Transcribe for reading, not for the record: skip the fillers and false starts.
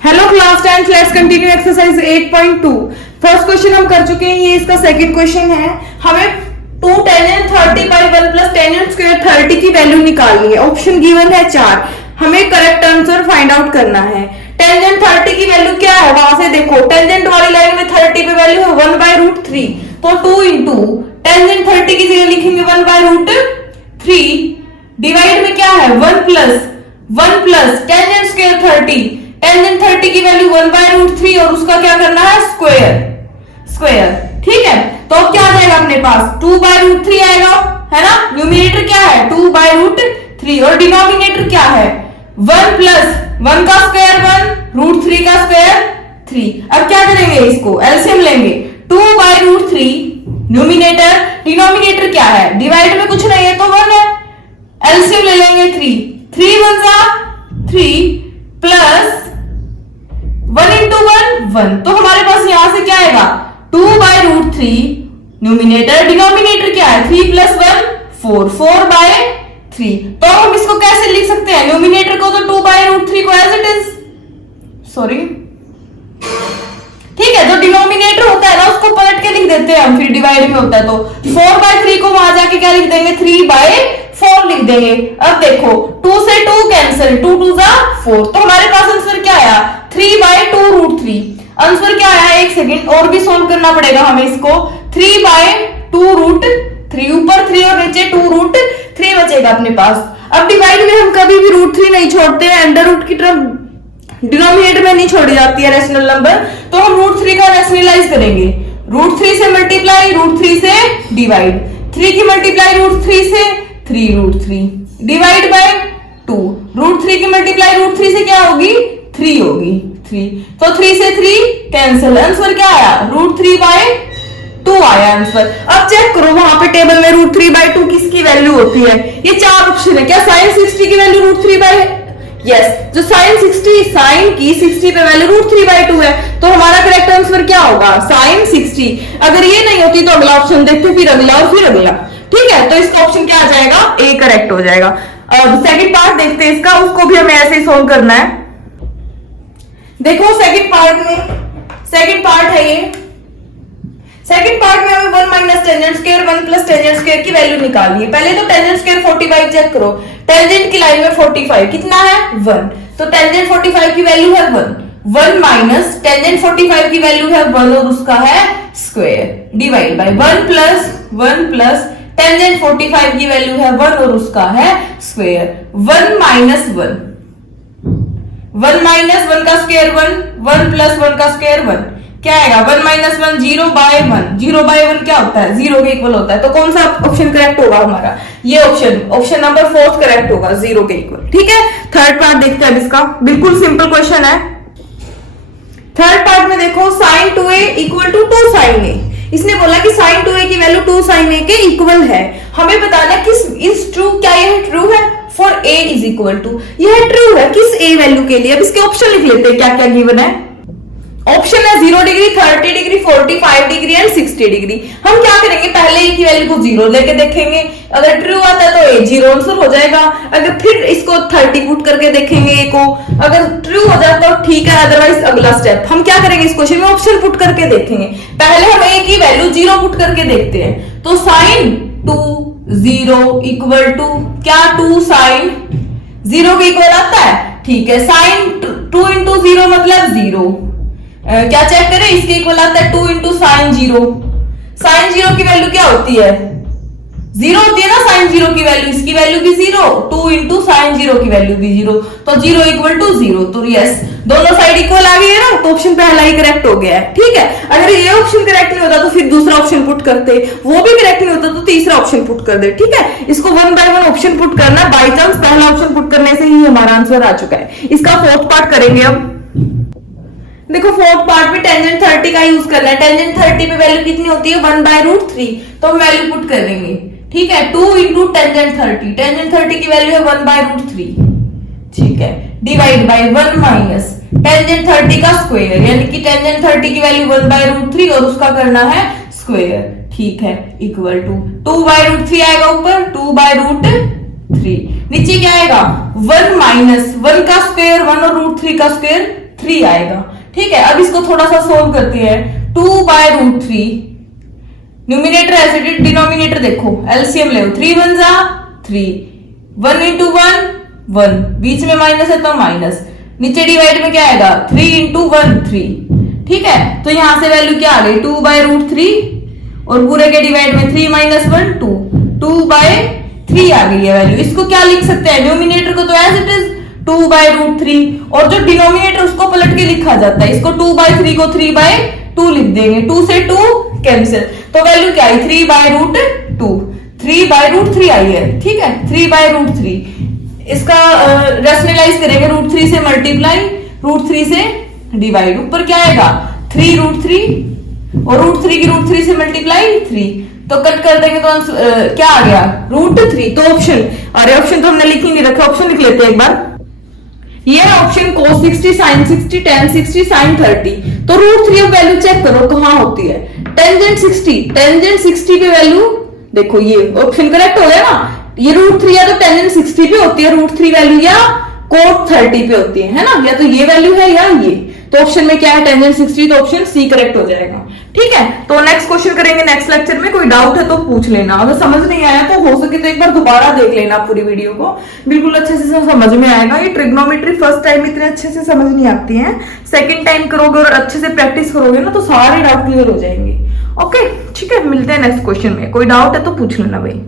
Hello class 10, let's continue exercise 8.2। First question हम कर चुके हैं, ये इसका सेकंड क्वेश्चन है। हमें 2 tan 30 by 1 plus tan square 30 की वैल्यू निकालनी है। ऑप्शन गिवन है 4। हमें करेक्ट आंसर फाइंड आउट करना है। टेंजेंट 30 की वैल्यू क्या है, वहां से देखो टेंजेंट वाली लाइन में 30 पे वैल्यू है 1/√3, तो 2 इंटू टेंजेंट 30 की जगह लिखेंगे 1/√3 डिवाइड में क्या है 1 प्लस टेंजेंट स्क्वायर 30। टेंजेंट 30 की वैल्यू 1/√3 और उसका क्या करना है स्क्वायर। ठीक है, तो अब क्या आ जाएगा अपने पास 2/√3 आएगा, है ना। न्यूमरेटर क्या है 2/√3 और डिनोमिनेटर क्या है 1 प्लस 1 का स्क्वायर 1, √3 का स्क्वायर 3। अब क्या करेंगे, इसको एलसीएम लेंगे 2/√3 न्यूमरेटर, डिनोमिनेटर क्या है डिवाइड में कुछ नहीं है तो 1 है, एलसीएम ले लेंगे 3 1 जा 3 प्लस 1 इंटू 1 तो हमारे पास यहां से क्या आएगा 2/√3 न्यूमरेटर, डिनोमिनेटर क्या है 3 प्लस 1 4/3। तो हम इसको कैसे लिख सकते हैं, न्यूमरेटर को तो 2/√3 को एज इट इज, सॉरी ठीक है, जो डिनोमिनेटर होता है ना उसको पलट के लिख देते हैं हम, फिर डिवाइड में होता है तो 4/3 को वहां जाके क्या लिख देंगे 3/4 लिख देंगे। अब देखो 2 से 2 कैंसिल, 2 2 जा 4, तो हमारे पास आंसर क्या आया 3/2√3। आंसर क्या आया, एक सेकंड और भी सोल्व करना पड़ेगा हमें इसको। 3/2√3 ऊपर 3 और नीचे 2√3 बचेगा अपने पास। अब डिवाइड में हम कभी भी √3 नहीं छोड़ते हैं, अंडर रूट की तरफ डिनोमिनेटर में नहीं छोड़ी जाती है रेशनल नंबर, तो हम √3 का रैशनलाइज करेंगे। √3 से मल्टीप्लाई, √3 से डिवाइड, 3 की मल्टीप्लाई √3 से 3√3 डिवाइड बाय 2, √3 की मल्टीप्लाई √3 से क्या होगी 3 होगी 3, तो 3 से 3 कैंसिल, आंसर क्या आया √3/2 आया आंसर। अब चेक करो वहां पे टेबल में √3/2 किसकी वैल्यू होती है, ये 4 ऑप्शन है। क्या sin 60 की वैल्यू √3/, यस, जो sin की 60 पे वैल्यू √3/2 है, तो हमारा करेक्ट आंसर क्या होगा sin 60। अगर ये नहीं होती तो अगला ऑप्शन देखते, फिर अगला और फिर अगला। ठीक है, तो इसका ऑप्शन क्या आ जाएगा, ए करेक्ट हो जाएगा। अब सेकंड पार्ट देखते हैं इसका, उसको भी हमें ऐसे ही सोल्व करना है। देखो सेकंड पार्ट है ये। सेकंड पार्ट में हमें 1 minus tangent square 1 plus tangent square की वैल्यू निकालनी है। पहले तो टेंजेंट स्क्वायर 45 चेक करो, टेंजेंट की लाइन में 45 कितना है 1, तो टेंजेंट 45 की वैल्यू है 1 माइनस टेंजेंट 45 की वैल्यू है 1 और उसका है square divide by 1 plus tangent 45 की वैल्यू है 1 और उसका है स्क्वायर। 1 माइनस 1 का स्क्वायर 1 प्लस 1 का स्क्वायर 1 क्या आएगा 1 माइनस 1 0/1 क्या होता है 0 के इक्वल होता है, तो कौन सा ऑप्शन करेक्ट होगा हमारा, ये ऑप्शन नंबर 4 करेक्ट होगा 0 के इक्वल। ठीक है, थर्ड पार्ट देखते हैं इसका, बिल्कुल सिंपल क्वेश्चन है। थर्ड पार्ट में देखो sin 2a equal to 2 sin a, इसने बोला कि sin 2a की वैल्यू 2 sin a के इक्वल है। हमें बताना किस इज ट्रू, क्या यह ट्रू है for a is equal to, यह ट्रू है किस a वैल्यू के लिए। अब इसके ऑप्शन लिख लेते हैं, क्या क्या गिवन है। ऑप्शन है 0 degree 30 degree 45 degree and 60 degree. हम क्या करेंगे, पहले a की वैल्यू को 0 लेके देखेंगे, अगर ट्रू आता है तो a 0 आंसर हो जाएगा। अगर फिर इसको 30 पुट करके देखेंगे a को, अगर ट्रू हो जाता तो ठीक है, अदरवाइज अगला स्टेप हम क्या करेंगे, इस क्वेश्चन में ऑप्शन पुट करके देखेंगे। पहले हम a की वैल्यू 0 पुट करके देखते हैं, तो sin 2 0 इक्वल टू क्या 2 sin 0 के इक्वल आता है, ठीक है। sin 2 इंटू 0 मतलब 0, क्या चेक करें, इसके इक्वल आता है 2 इंटू sin 0। sin 0 की वैल्यू क्या होती है 0 होती है ना, sin 0 की वैल्यू, इसकी वैल्यू भी 0, 2 इंटू sin 0 की वैल्यू भी 0, तो 0 इक्वल टू 0, तो यस दोनों साइड इक्वल आ गई है ना, तो ऑप्शन पहला ही करेक्ट हो गया है। ठीक है, अगर ये ऑप्शन करेक्ट नहीं होता तो फिर दूसरा ऑप्शन पुट करते, वो भी करेक्ट नहीं होता तो तीसरा ऑप्शन पुट कर दे। ठीक है, इसको 1 बाय 1 ऑप्शन पुट करना, बाई चांस पहला ऑप्शन पुट करने से ही हमारा आंसर आ चुका है। इसका फोर्थ पार्ट करेंगे। अब देखो फोर्थ पार्ट में टेंजेंट 30 का यूज करना है। टेंजेंट 30 पे वैल्यू कितनी होती है 1/√3, तो हम वैल्यू पुट करेंगे। ठीक है, 2 इंटू टेंजेंट 30, टेंजेंट 30 की वैल्यू है 1/√3, ठीक है, डिवाइड बाय 1 माइनस टेंजेंट 30 का स्क्वायर, यानी कि टेंजेंट 30 की वैल्यू 1/√3 और उसका करना है स्क्वायर। ठीक है, इक्वल टू 2/√3 आएगा ऊपर, 2/√3 नीचे क्या आएगा 1 माइनस 1 का स्क्वायर 1 और √3 का स्क्वायर 3 आएगा। ठीक है, अब इसको थोड़ा सा सोल्व करते हैं। 2/√3 numerator as it is, denominator देखो एलसीएम ले 3 1 जा 3, 1 into 1 1, बीच में माइनस है तो माइनस, नीचे डिवाइड में क्या आएगा 3 into 1 3। ठीक है, तो यहां से वैल्यू क्या आ गई 2/√3 और पूरे के डिवाइड में 3 - 1 2, 2/3 आ गई है वैल्यू। इसको क्या लिख सकते हैं, न्यूमिनेटर को तो एज इट इज 2/√3 और जो डिनोमिनेटर उसको पलट के लिखा जाता है, इसको 2/3 को 3/2 लिख देंगे, 2 से 2 कैंसिल, तो वैल्यू क्या आई 3/√2, 3/√3 आई है। ठीक है, 3/√3 इसका रैशनलाइज करेंगे, √3 से मल्टीप्लाई, √3 से डिवाइड, ऊपर क्या आएगा 3√3 और √3 की √3 से मल्टीप्लाई 3, तो कट कर देंगे तो क्या आ गया √3। तो ऑप्शन, अरे ऑप्शन तो हमने लिख ही नहीं रखा, ऑप्शन लिख लेते हैं एक बार। ये option cos 60 sin 60 tan 60 sin 30। तो √3 ऑफ वैल्यू चेक करो कहां होती है, टेंजेंट 60 पे वैल्यू देखो, ये ऑप्शन करेक्ट हो गया ना। ये √3 या तो टेंजेंट 60 पे होती है √3 वैल्यू, या cot 30 पे होती है ना, या तो ये वैल्यू है या ये। तो ऑप्शन में क्या है टेंजेंट 60, तो ऑप्शन सी करेक्ट हो जाएगा। ठीक है, तो नेक्स्ट क्वेश्चन करेंगे नेक्स्ट लेक्चर में। कोई डाउट है तो पूछ लेना, अगर समझ नहीं आया तो हो सके तो एक बार दोबारा देख लेना पूरी वीडियो को, बिल्कुल अच्छे से समझ में आएगा। ये ट्रिग्नोमेट्री फर्स्ट टाइम इतने अच्छे से समझ नहीं आती है, सेकंड टाइम करोगे और अच्छे से प्रैक्टिस करोगे ना तो सारे डाउट क्लियर हो जाएंगे। ओके, ठीक है, मिलते हैं नेक्स्ट क्वेश्चन में। कोई डाउट है तो पूछ लेना भाई।